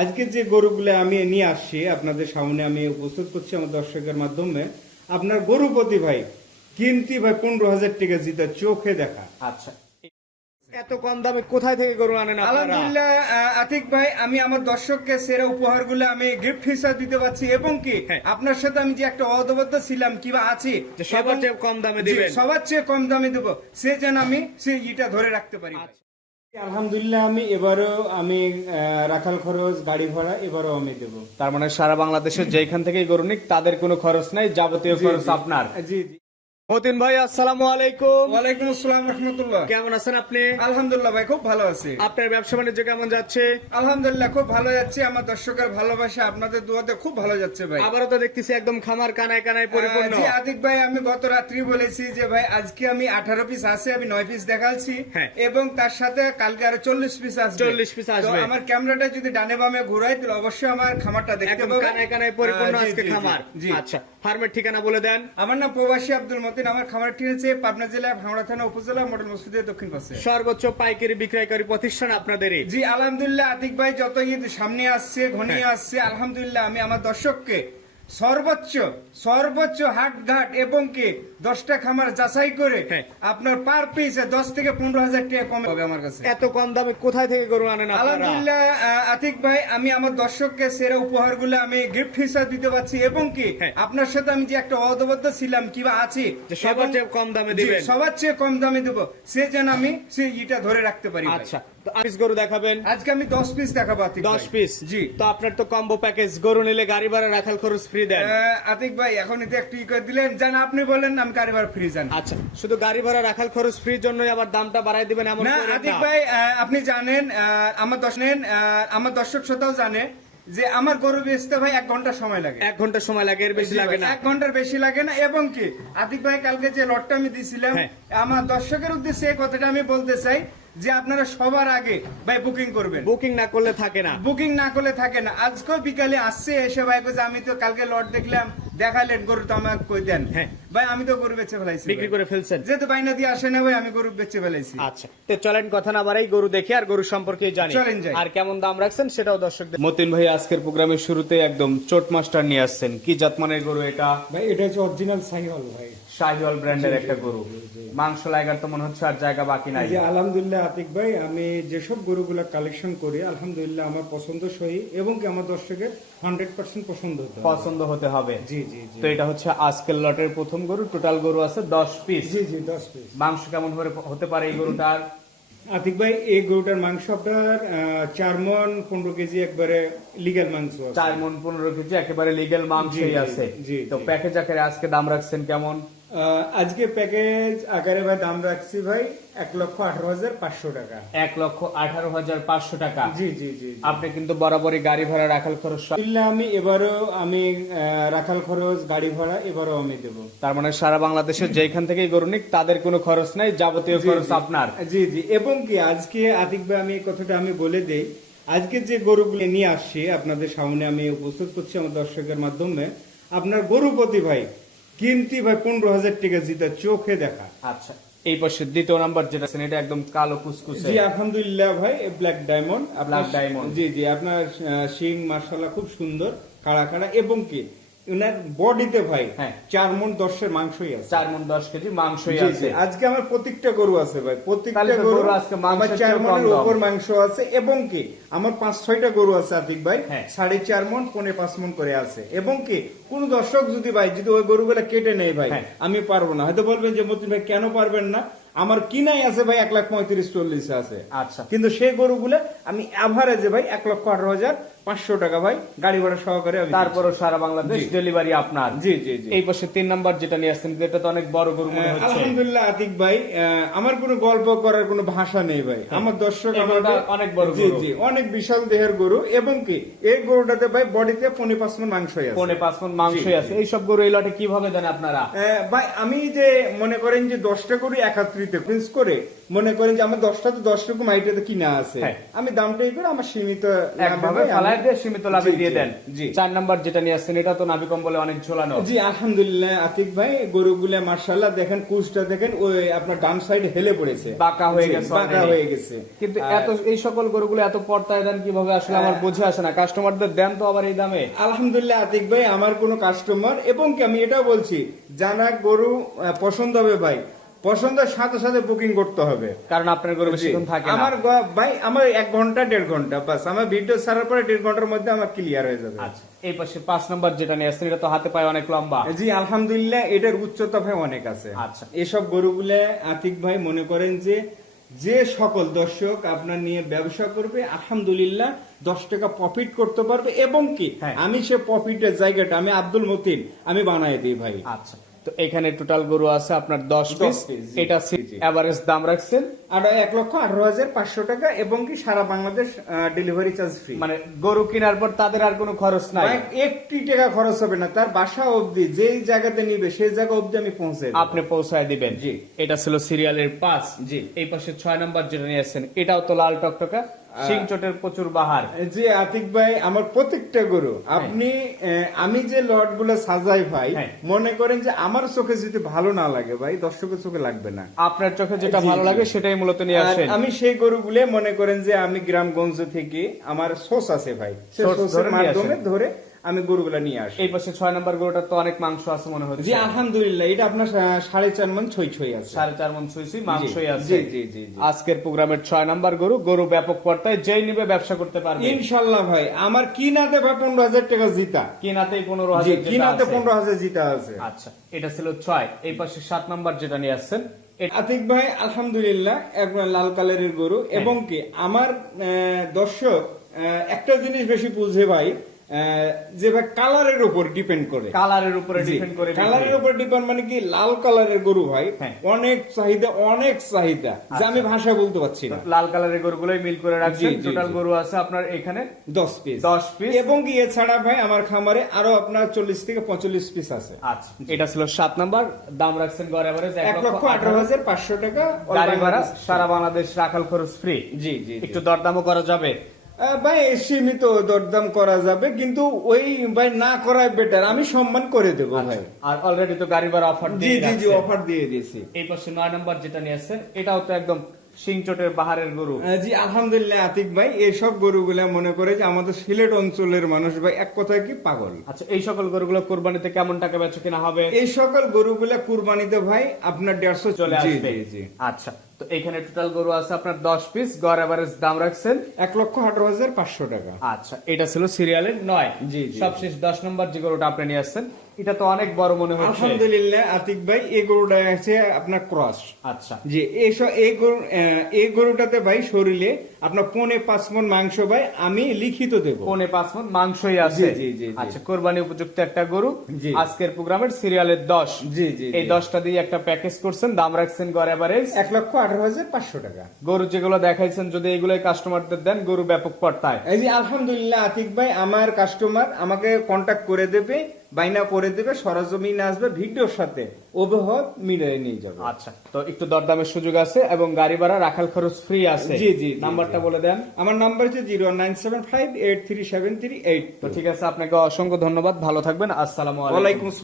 আজকে যে গরুগুলো আমি নিয়ে আসছি আপনাদের সামনে আমি উপস্থিত করছি আমার দর্শকের মাধ্যমে আপনার গরুপতি ভাই কিনতি ভাই পনেরো হাজার টাকা জিতা চোখে দেখা আচ্ছা এত কম দামে কোথায় থেকে গরু আনেন আলহামদুলিল্লাহ আতিক ভাই আমি আমার দর্শককে সেরা উপহারগুলো আমি গিফট হিসাবে দিতে পারছি এবং কি হ্যাঁ। আপনার সাথে আমি যে একটা অদবদ্ধ ছিলাম কিবা আছি সবার চেয়ে কম দামে দিবেন। সবার চেয়ে কম দামে দেবো সে যেন আমি সেই ইটা ধরে রাখতে পারি। আচ্ছা। আলহামদুলিল্লাহ আমি এবারও আমি রাখাল খরচ গাড়ি ভাড়া এবারও আমি দেবো। তার মানে সারা বাংলাদেশের যেখান থেকেই গরু নিক তাদের কোনো খরচ নাই যাবতীয় খরচ আপনার। জি জি। মতিন ভাই আসসালামু আলাইকুম। ওয়ালাইকুম আসসালাম রহমতুল্লাহ। কেমন আছেন আপনি? আলহামদুলিল্লাহ ভাই খুব ভালো আছি। আপনার ব্যবসা বাণিজ্য কেমন যাচ্ছে? আলহামদুলিল্লাহ খুব ভালো যাচ্ছে। আমার দর্শকের ভালোবাসা আপনাদের দুয়াতে খুব ভালো যাচ্ছে ভাই। আবারও তো দেখতেছি একদম খামার কানায় কানায় পরিপূর্ণ। জি আদিক ভাই আমি গত রাত্রি বলেছি যে ভাই আজকে আমি আঠারো পিস আছে আমি নয় পিস দেখাচ্ছি হ্যাঁ। এবং তার সাথে কালকে আরও চল্লিশ পিস আসবে। 40 পিস আসবে। আমার ক্যামেরাটা যদি ডানে বামে ঘুরাই তাহলে অবশ্যই আমার খামারটা দেখতে একদম কানায় কানায় পরিপূর্ণ আজকে খামার। জি। আচ্ছা ফার্মের ঠিকানা বলে দেন। আমার নাম প্রবাসী আব্দুল মতিন আমার খামার ঠিক পাবনা জেলা ভাঙড়া থানা উপজেলা মডেল মসজিদের দক্ষিণ পাশে সর্বোচ্চ পাইকারি বিক্রয়কারী প্রতিষ্ঠান আপনাদের জি আলহামদুলিল্লাহ আতিক ভাই যত ঈদ সামনে আসছে ঘনিয়ে হ্যাঁ। আসছে আলহামদুলিল্লাহ আমি আমার দর্শককে সর্বোচ্চ সর্বোচ্চ হাট ঘাট এবং কি দশটা খামার যাচাই করে হ্যাঁ। আপনার পার পিসে দশ থেকে পনেরো হাজার টাকা কমে হবে আমার কাছে এত কম দামে কোথায় থেকে গরু আনেন আলহামদুলিল্লাহ আতিক ভাই আমি আমার দর্শককে সেরা উপহারগুলো আমি গিফট হিসাবে দিতে পারছি এবং কি হ্যাঁ। আপনার সাথে আমি যে একটা অদবদ্ধ ছিলাম কিবা আছি যে সবার চেয়ে কম দামে দিবেন। সবার চেয়ে কম দামে দেবো সে যেন আমি সেই ইটা ধরে রাখতে পারি আচ্ছা তো গরু দেখাবেন। আজকে আমি দশ পিস দেখাবো আতিক দশ ভাই। পিস জি। তো আপনার তো কম্বো প্যাকেজ গরু নিলে গাড়ি ভাড়া রাখাল খরচ ফ্রি দেন। আতিক ভাই এখন এতে একটু ই করে দিলেন। জান আপনি বলেন আমি কারিবার ফ্রি জান। আচ্ছা শুধু গাড়ি ভাড়া রাখাল খরচ ফ্রির জন্যই আবার দামটা বাড়াই দিবেন এমন না আতিক ভাই আপনি জানেন আমার দশ নেন আমার দর্শক শ্রোতাও জানে যে আমার গরু বেচতে ভাই এক ঘণ্টা সময় লাগে। এক ঘণ্টা সময় লাগে এর বেশি লাগে না। এক ঘণ্টার বেশি লাগে না এবং কি আতিক ভাই কালকে যে লটটা আমি দিছিলাম হ্যাঁ। আমার দর্শকের উদ্দেশ্যে এই কথাটা আমি বলতে চাই যে আপনারা সবার আগে ভাই বুকিং করবেন। বুকিং না করলে থাকে না। বুকিং না করলে থাকে না। আজকেও বিকালে আসছে এসে ভাই কইছে আমি তো কালকে লট দেখলাম দেখালেন গরু তো আমাকে কই দেন? হ্যাঁ। ভাই আমি তো গরু বেচে ফেলাইছি বিক্রি করে ফেলছেন। যেহেতু বাইনা দিয়ে আসে না ভাই আমি গরু বেচে ফেলাইছি। আচ্ছা তো চলেন কথা না বাড়াই গরু দেখি আর গরু সম্পর্কে জানি। চলেন যাই। আর কেমন দাম রাখছেন সেটাও দর্শকদের মতিন ভাই আজকের প্রোগ্রামের শুরুতে একদম চোট মাস্টার নিয়ে আসছেন। কি জাতমানের গরু এটা? ভাই এটা হচ্ছে অরিজিনাল সাইহল ভাই। শাহিওয়াল ব্র্যান্ডের একটা গরু। মাংস লাগার তো মনে হচ্ছে আর জায়গা বাকি নাই। আলহামদুলিল্লাহ আতিক ভাই আমি যেসব গরুগুলা কালেকশন করি আলহামদুলিল্লাহ আমার পছন্দ সহি এবং কি আমার দর্শকের হান্ড্রেড পার্সেন্ট পছন্দ হতে পছন্দ হতে হবে। জি জি তো এটা হচ্ছে আজকের লটের প্রথম গরু। টোটাল গরু আছে দশ পিস জি জি দশ পিস মাংস কেমন হতে পারে এই গরুটার? আতিক ভাই এই গরুটার মাংস আপনার চার মন পনেরো কেজি একবারে লিগ্যাল মাংস। চার মন পনেরো কেজি একেবারে লিগেল মাংসই আছে। জি, তো। প্যাকেজ আকারে আজকে দাম রাখছেন কেমন? আজকে প্যাকেজ আকারে ভাই দাম রাখছি ভাই এক লক্ষ আঠারো হাজার পাঁচশো টাকা। এক লক্ষ আঠারো হাজার পাঁচশো টাকা। জি জি জি। আপনি কিন্তু বরাবরই গাড়ি ভাড়া রাখাল খরচ আমি এবারও আমি রাখাল খরচ গাড়ি ভাড়া এবারও আমি দেবো। তার মানে সারা বাংলাদেশের যেখান থেকে গরু নিক তাদের কোনো খরচ নাই যাবতীয় খরচ আপনার। জি জি। এবং কি আজকে আতিক ভাই আমি এই কথাটা আমি বলে দেই আজকে যে গরুগুলো নিয়ে আসছি আপনাদের সামনে আমি উপস্থিত করছি আমার দর্শকের মাধ্যমে আপনার গরুপতি ভাই কিনতি ভাই পনেরো হাজার টাকা জিতা চোখে দেখা। আচ্ছা এই পাশে দ্বিতীয় নাম্বার যেটা আছেন, এটা একদম কালো কুচকুচে জি আলহামদুলিল্লাহ ভাই ব্ল্যাক ডায়মন্ড ব্ল্যাক ডায়মন্ড জি জি আপনার শিং মার্শাল্লাহ খুব সুন্দর কাড়া কাড়া এবং কি? ওনার বডিতে ভাই হ্যাঁ। চার মন দশের মাংসই আছে। চার মন দশ কেজি মাংসই আছে। আজকে আমার প্রত্যেকটা গরু আছে ভাই। প্রত্যেকটা গরু আজকে আমার চার মনের উপর মাংস আছে এবং কি আমার পাঁচ ছয়টা গরু আছে আতিক ভাই। হ্যাঁ। সাড়ে চার মন পৌনে পাঁচ মন করে আছে। এবং কি কোন দর্শক যদি ভাই যদি ওই গরুগুলা কেটে নেই ভাই হ্যাঁ। আমি পারব না। হয়তো বলবেন যে মতিন ভাই কেন পারবেন না? আমার কিনাই আছে ভাই এক লাখ পঁয়ত্রিশ চল্লিশ আছে। আচ্ছা। কিন্তু সেই গরুগুলা আমি অ্যাভারেজে ভাই এক লক্ষ আঠারো হাজার পাঁচশো টাকা ভাই গাড়ি ভাড়া সহকারে দিচ্ছি। সারা বাংলাদেশ ডেলিভারি আপনার। জি জি জি। এই পাশে তিন নাম্বার যেটা নিয়ে আসছেন এটা তো অনেক বড় গরু মনে হচ্ছে। আলহামদুলিল্লাহ আতিক ভাই আমার কোনো গল্প করার কোনো ভাষা নেই ভাই। আমার দর্শক এই আমাদের অনেক বড় জি গরু। জি অনেক বিশাল দেহের গরু। এবং কি এই গরুটাতে ভাই বডিতে পনে পাঁচ মন মাংসই আছে। পৌনে পাঁচ মন মাংসই আছে। এইসব গরু এই লটে কীভাবে দেন আপনারা? ভাই আমি যে মনে করেন যে দশটা গরু একাত্রিত প্রিন্স করে মনে করেন যে আমার দশটা তো দশ রকম আইটেতে কিনা আছে। হ্যাঁ। আমি দামটাই করে আমার সীমিত একভাবে ফালাই দিয়ে সীমিত লাভে দিয়ে দেন। জি। চার নাম্বার যেটা নিয়ে আসছেন এটা তো নাভি কম্বলে অনেক ঝোলানো। জি আলহামদুলিল্লাহ আতিক ভাই গরুগুলা মার্শাল্লাহ দেখেন কুচটা দেখেন ওই আপনার ডান সাইড হেলে পড়েছে। বাঁকা হয়ে গেছে বাঁকা হয়ে গেছে। কিন্তু এত এই সকল গরুগুলো এত পর্তায় দেন কীভাবে? আসলে আমার বুঝে আসে না। কাস্টমারদের দেন তো আবার এই দামে। আলহামদুলিল্লাহ আতিক ভাই আমার কোনো কাস্টমার এবং কি আমি এটা বলছি জানা গরু পছন্দ হবে ভাই পছন্দের সাথে সাথে বুকিং করতে হবে। কারণ আপনার গরু বেশিক্ষণ থাকে না। আমার ভাই আমার এক ঘণ্টা দেড় ঘণ্টা বাস। আমার ভিডিও ছাড়ার পরে দেড় ঘণ্টার মধ্যে আমার ক্লিয়ার হয়ে যাবে। আচ্ছা এই পাশে পাঁচ নাম্বার যেটা নিয়ে আসছেন এটা তো হাতে পায়ে অনেক লম্বা। জি আলহামদুলিল্লাহ এটার উচ্চতা ভাই অনেক আছে। আচ্ছা। এসব গরুগুলা আতিক ভাই মনে করেন যে যে সকল দর্শক আপনার নিয়ে ব্যবসা করবে আলহামদুলিল্লাহ দশ টাকা প্রফিট করতে পারবে। এবং কি? হ্যাঁ। আমি সে প্রফিটের জায়গাটা আমি আব্দুল মতিন আমি বানাই দিই ভাই। আচ্ছা। তো এখানে টোটাল গরু আছে আপনার দশ পিস এটা। এভারেজ দাম রাখছেন। আর এক লক্ষ আঠারো হাজার পাঁচশো টাকা এবং কি সারা বাংলাদেশ ডেলিভারি চার্জ ফ্রি মানে গরু কেনার পর তাদের আর কোনো খরচ নাই। একটি টাকা খরচ হবে না তার বাসা অবধি যেই জায়গাতে নিবে সেই জায়গা অবধি আমি পৌঁছে আপনি পৌঁছায় দিবেন। জি। এটা ছিল সিরিয়ালের পাঁচ। জি। এই পাশে ছয় নম্বর যেটা নিয়ে আসছেন এটাও তো লাল টকটকা। সিং চটের প্রচুর বাহার। জি আতিক ভাই আমার প্রত্যেকটা গরু। আপনি আমি যে লটগুলো সাজাই ভাই হ্যাঁ। মনে করেন যে আমার চোখে যদি ভালো না লাগে ভাই দর্শকের চোখে লাগবে না। আপনার চোখে যেটা ভালো লাগে সেটাই মূলত নিয়ে আসেন। আমি সেই গরুগুলো মনে করেন যে আমি গ্রামগঞ্জ থেকে আমার সোস আছে ভাই। সোস সোর্সের মাধ্যমে ধরে আমি গরুগুলা নিয়ে আসি। এই পাশে ছয় নম্বর গরুটা তো অনেক মাংস আছে মনে জি হচ্ছে আলহামদুলিল্লাহ এটা আপনার সাড়ে চার মন ছই ছই আছে। সাড়ে চার মন সুইসি মাংসই জি, আছে। জি, জি, জি, জি। আজকের প্রোগ্রামের ছয় নম্বর গরু গরু ব্যাপক পর্তায় যেই নিবে ব্যবসা করতে পারবে। ইনশাল্লাহ ভাই আমার কিনাতে ভাই পনেরো হাজার টাকা জিতা। কি কিনাতেই পনেরো হাজার যেটা কিনাতে পনেরো হাজার জিতা আছে। আচ্ছা এটা ছিল ছয়। এই পাশে সাত নম্বর যেটা নিয়ে আসছেন আতিক ভাই আলহামদুলিল্লাহ একবার লাল কালারের গরু। হ্যাঁ। এবং কি আমার দর্শক একটা জিনিস বেশি বুঝে ভাই যে ভাই কালারের উপর ডিপেন্ড করে। কালারের উপরে ডিপেন্ড করে কালারের উপর ডিপেন্ড মানে কি লাল কালারের গরু ভাই হ্যাঁ। অনেক চাহিদা অনেক চাহিদা যে আমি ভাষা বলতে পারছি না। লাল কালারের গরুগুলোই মিল করে জি, টোটাল গরু আছে আপনার এখানে দশ পিস দশ পিস এবং কি এছাড়া ভাই আমার খামারে আরও আপনার চল্লিশ থেকে পঁয়তাল্লিশ পিস আছে। আচ্ছা। এটা ছিল সাত নাম্বার। দাম রাখছেন গড় এভারেজ এক লক্ষ আঠারো হাজার পাঁচশো টাকা। গাড়ি ভাড়া সারা বাংলাদেশ রাখাল খরচ ফ্রি জি জি। একটু দরদামও করা যাবে। ভাই সীমিত দরদাম করা যাবে কিন্তু ওই ভাই না করাই বেটার আমি সম্মান করে দেবো ভাই। আর অলরেডি তো গাড়ি ভাড়া অফার জি দিয়ে জি জি অফার দিয়ে দিয়েছি। এই পাশে নয় নাম্বার যেটা নিয়ে আসছেন এটাও তো একদম সিংচটের বাহারের গরু। জি আলহামদুলিল্লাহ আতিক ভাই এইসব গরুগুলা মনে করে যে আমাদের সিলেট অঞ্চলের মানুষ ভাই এক কথায় কি পাগল? আচ্ছা এই সকল গরুগুলো কোরবানিতে কেমন টাকা বেচা কিনা হবে? এই সকল গরুগুলা কুরবানিতে ভাই আপনার দেড়শো চলে আসবে। আচ্ছা তো এখানে টোটাল গরু আছে আপনার দশ পিস গড় দাম রাখছেন এক লক্ষ আঠারো হাজার পাঁচশো টাকা। আচ্ছা এটা ছিল সিরিয়ালের নয়। জি, সবশেষ দশ নম্বর যে গরুটা আপনি নিয়ে আসছেন এটা তো অনেক বড় মনে হচ্ছে। আলহামদুলিল্লাহ আতিক ভাই এই গরুটা আছে আপনার ক্রস। আচ্ছা। জি এইসব এই গরু এই গরুটাতে ভাই শরীরে আপনার পনে পাঁচ মন মাংস ভাই আমি লিখিত দেবো। পনে পাঁচ মন মাংসই আছে। জি, জি। আচ্ছা কোরবানি উপযুক্ত একটা গরু। আজকের প্রোগ্রামের সিরিয়ালের দশ। জি জি এই দশটা দিয়ে একটা প্যাকেজ করছেন দাম রাখছেন গড় এভারেজ এক লক্ষ আঠারো হাজার পাঁচশো টাকা। গরু যেগুলো দেখাইছেন যদি এগুলো কাস্টমারদের দেন গরু ব্যাপক পড়তায় এই যে আলহামদুলিল্লাহ আতিক ভাই আমার কাস্টমার আমাকে কন্ট্যাক্ট করে দেবে। বাইনা করে দেবে সরজমিনে আসবে ভিডিওর সাথে ওবহব মিলিয়ে নিয়ে যাবে। আচ্ছা তো একটু দরদামের সুযোগ আছে এবং গাড়ি ভাড়া রাখাল খরচ ফ্রি আছে। জি, জি, নাম্বারটা বলে দেন। আমার নাম্বার হচ্ছে zero nine seven five eight three seven three eight. তো ঠিক আছে আপনাকে অসংখ্য ধন্যবাদ। ভালো থাকবেন। আসসালামু আলাইকুম।